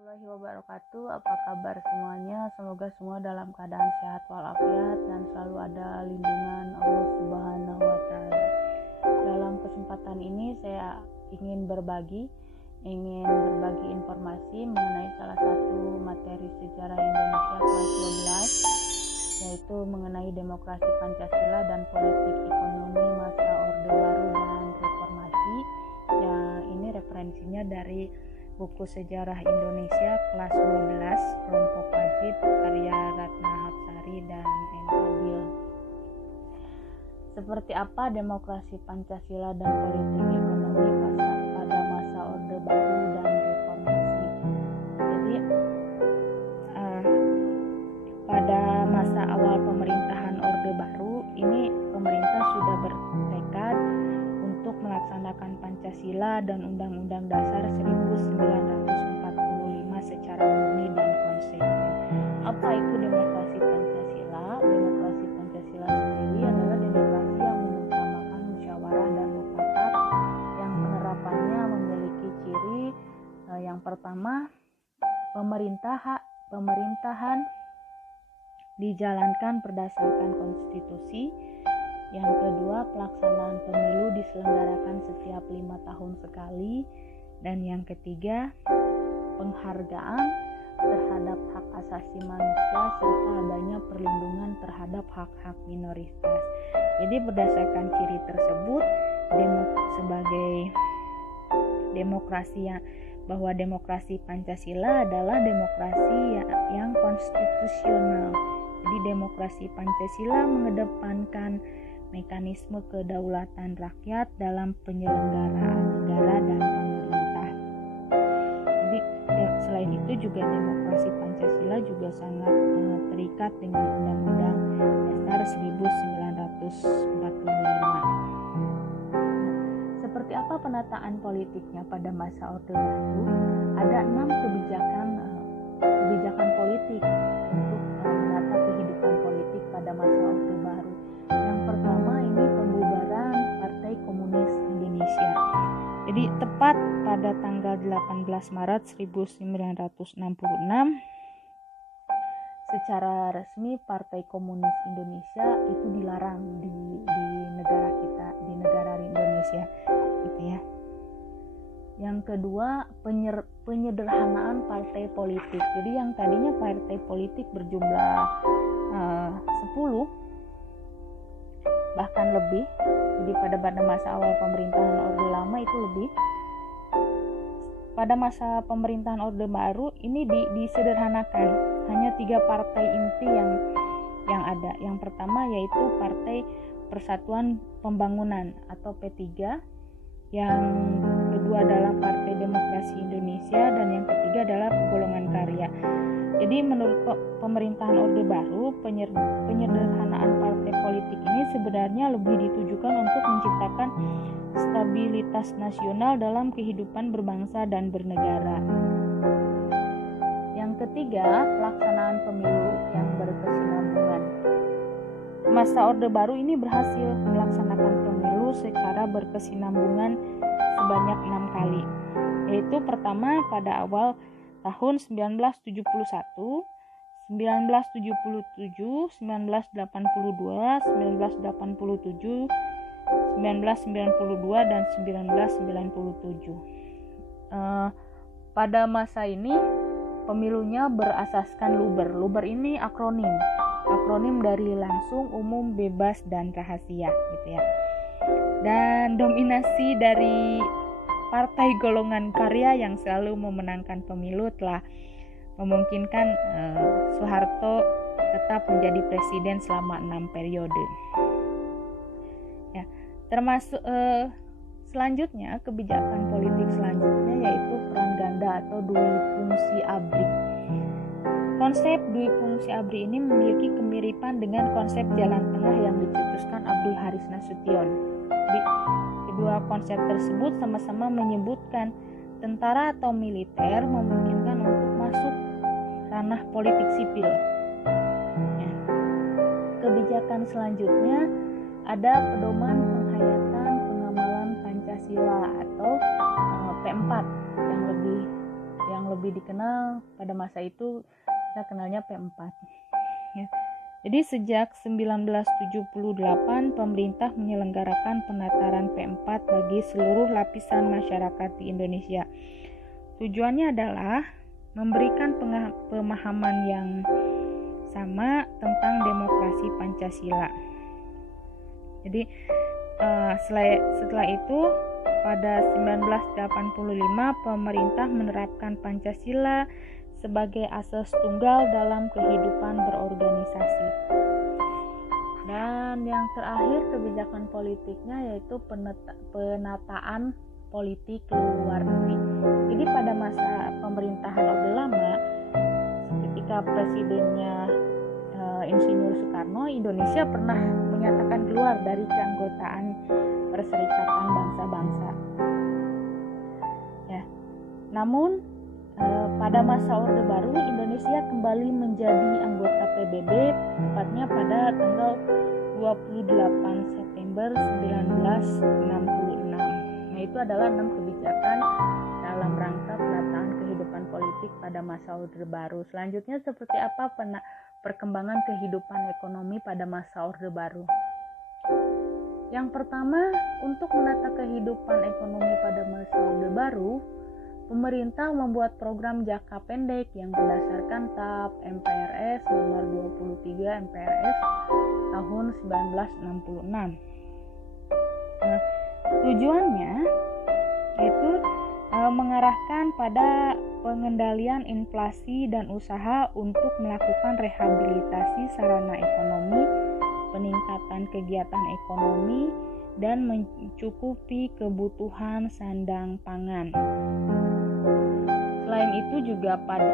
Warahmatullahi wabarakatuh. Apa kabar semuanya? Semoga semua dalam keadaan sehat walafiat dan selalu ada lindungan Allah Subhanahu wa taala. Dalam kesempatan ini saya ingin berbagi informasi mengenai salah satu materi sejarah Indonesia kelas 12, yaitu mengenai demokrasi Pancasila dan politik ekonomi masa Orde Baru dan Reformasi. Ya, ini referensinya dari buku Sejarah Indonesia kelas 12 kelompok wajib karya Ratna Hapsari dan M. Adil. Seperti apa demokrasi Pancasila dan politik ekonomi pada masa Orde Baru dan Reformasi? Jadi pada masa awal pemerintahan Orde Baru ini pemerintah sudah bertekad untuk melaksanakan Pancasila dan Undang-Undang Dasar 1945 secara murni dan konsekuen. Apa itu demokrasi Pancasila? Demokrasi Pancasila sendiri adalah demokrasi yang mengutamakan musyawarah dan mufakat, yang penerapannya memiliki ciri yang pertama, pemerintahan dijalankan berdasarkan konstitusi. Yang kedua, pelaksanaan pemilu diselenggarakan setiap 5 tahun sekali. Dan yang ketiga, penghargaan terhadap hak asasi manusia serta adanya perlindungan terhadap hak-hak minoritas. Jadi berdasarkan ciri tersebut, sebagai demokrasi bahwa demokrasi Pancasila adalah demokrasi yang konstitusional. Jadi demokrasi Pancasila mengedepankan mekanisme kedaulatan rakyat dalam penyelenggaraan negara dan pemerintah. Jadi selain itu juga demokrasi Pancasila juga sangat terikat dengan Undang-Undang Dasar 1945. Seperti apa penataan politiknya pada masa Orde Baru? Ada 6 kebijakan politik untuk menata kehidupan politik pada masa Orde Baru. Yang pertama ini pembubaran Partai Komunis Indonesia. Jadi tepat pada tanggal 18 Maret 1966 secara resmi Partai Komunis Indonesia itu dilarang di negara kita, di negara Indonesia gitu ya. Yang kedua, penyederhanaan partai politik. Jadi yang tadinya partai politik berjumlah 10 bahkan lebih. Jadi pada masa awal pemerintahan Orde Lama itu lebih. Pada masa pemerintahan Orde Baru ini disederhanakan. Hanya 3 partai inti yang ada. Yang pertama yaitu Partai Persatuan Pembangunan atau P3. Yang kedua adalah Partai Demokrasi Indonesia dan yang ketiga adalah Golongan Karya. Jadi menurut pemerintahan Orde Baru, penyederhanaan partai politik ini sebenarnya lebih ditujukan untuk menciptakan stabilitas nasional dalam kehidupan berbangsa dan bernegara. Yang ketiga, pelaksanaan pemilu yang berkesinambungan. Masa Orde Baru ini berhasil melaksanakan pemilu secara berkesinambungan sebanyak 6 kali. Yaitu pertama pada awal tahun 1971, 1977, 1982, 1987, 1992 dan 1997. Pada masa ini pemilunya berasaskan LUBER. LUBER ini akronim dari langsung, umum, bebas dan rahasia gitu ya. Dan dominasi dari Partai Golongan Karya yang selalu memenangkan pemilu telah memungkinkan Soeharto tetap menjadi presiden selama 6 periode. Ya, termasuk selanjutnya kebijakan politik selanjutnya yaitu peran ganda atau dui fungsi ABRI. Konsep dui fungsi ABRI ini memiliki kemiripan dengan konsep jalan tengah yang dicetuskan Abdul Haris Nasution. Jadi, kedua konsep tersebut sama-sama menyebutkan tentara atau militer memungkinkan untuk masuk ranah politik sipil. Ya. Kebijakan selanjutnya ada pedoman penghayatan pengamalan Pancasila atau P4 yang lebih dikenal pada masa itu kita kenalnya P4 ya. Jadi sejak 1978 pemerintah menyelenggarakan penataran P4 bagi seluruh lapisan masyarakat di Indonesia. Tujuannya adalah memberikan pemahaman yang sama tentang demokrasi Pancasila. Jadi setelah itu pada 1985 pemerintah menerapkan Pancasila sebagai asas tunggal dalam kehidupan berorganisasi. Dan yang terakhir kebijakan politiknya yaitu penataan politik luar negeri. Jadi pada masa pemerintahan Orde Lama, ketika presidennya Insinyur Soekarno, Indonesia pernah menyatakan keluar dari keanggotaan Perserikatan Bangsa-Bangsa. Ya. Namun pada masa Orde Baru, Indonesia kembali menjadi anggota PBB, tepatnya pada tanggal 28 September 1966. Nah, itu adalah 6 kebijakan dalam rangka penataan kehidupan politik pada masa Orde Baru. Selanjutnya seperti apa perkembangan kehidupan ekonomi pada masa Orde Baru? Yang pertama, untuk menata kehidupan ekonomi pada masa Orde Baru, pemerintah membuat program jangka pendek yang berdasarkan TAP MPRS nomor 23 MPRS tahun 1966. Nah, tujuannya yaitu mengarahkan pada pengendalian inflasi dan usaha untuk melakukan rehabilitasi sarana ekonomi, peningkatan kegiatan ekonomi, dan mencukupi kebutuhan sandang pangan. Selain itu juga pada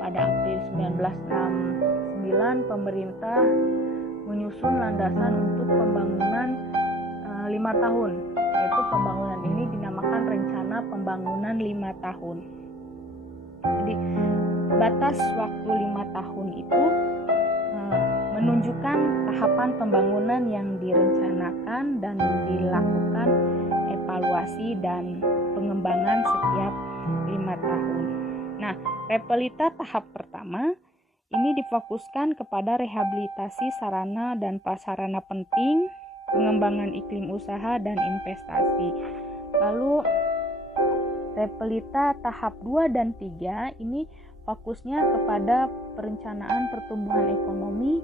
April 1969 pemerintah menyusun landasan untuk pembangunan 5 tahun, yaitu pembangunan ini dinamakan Rencana Pembangunan 5 tahun. Jadi batas waktu 5 tahun itu menunjukkan tahapan pembangunan yang direncanakan dan dilakukan evaluasi dan pengembangan setiap 5 tahun. Nah, Repelita tahap pertama ini difokuskan kepada rehabilitasi sarana dan prasarana penting, pengembangan iklim usaha dan investasi. Lalu Repelita tahap 2 dan 3 ini fokusnya kepada perencanaan pertumbuhan ekonomi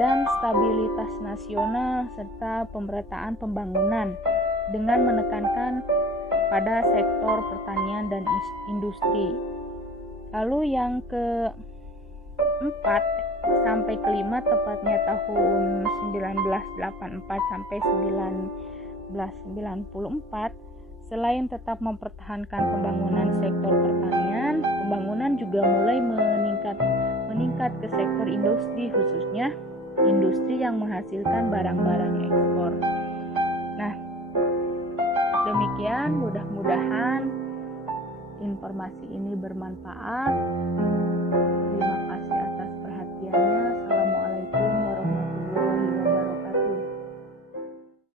dan stabilitas nasional serta pemerataan pembangunan dengan menekankan pada sektor pertanian dan industri. Lalu yang keempat sampai kelima, tepatnya tahun 1984 sampai 1994, selain tetap mempertahankan pembangunan sektor pertanian, pembangunan juga mulai meningkat ke sektor industri, khususnya industri yang menghasilkan barang-barang ekspor. Nah, demikian, mudah-mudahan informasi ini bermanfaat. Terima kasih atas perhatiannya.